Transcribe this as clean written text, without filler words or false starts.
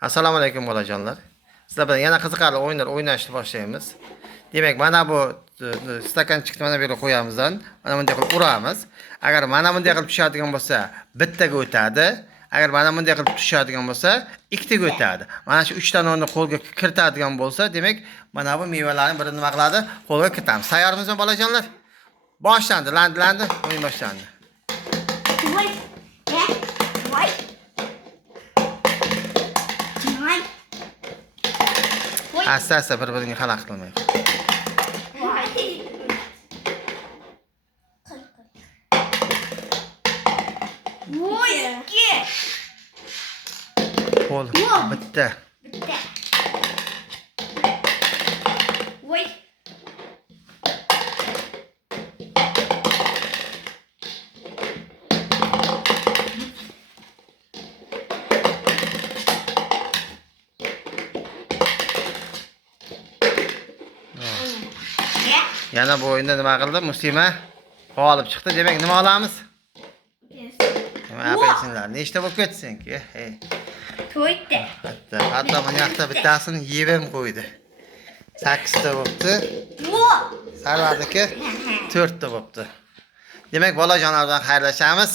Assalomu alaykum bolajonlar. Sizlar bilan yana qiziqarli o'yinlar o'ynashni boshlaymiz. Demak, mana bu stakanchikni mana bu yerga qo'yamizdan, mana bunday qilib uramiz. Agar mana bunday qilib tushadigan bo'lsa, bittaga o'tadi. Agar mana bunday qilib tushadigan bo'lsa, ikkitaga o'tadi. Mana shu 3 ta nonni qo'lga kiritadigan bo'lsa, demak, mana bu mevalarning birini nima qiladi? Qo'lga kiritamiz. Tayyormizmi bolajonlar? Boshlandi, landi, o'yin boshlandi. Asta bir-biriga xalaqit qilmang. Qo'l bitta. Yana bu o'yinda nima qildi? Muslima g'olib chiqdi. Demak, nima olamiz? Apelsinlar. Nechta bo'lib ketsin-ki? To'yda. Hatto mana yoqda bittasini yeb ham qo'ydi. 8 ta bo'libdi. Sarvardiki 4 ta bo'libdi. Demak, bolajonlar bilan xayrlashamiz.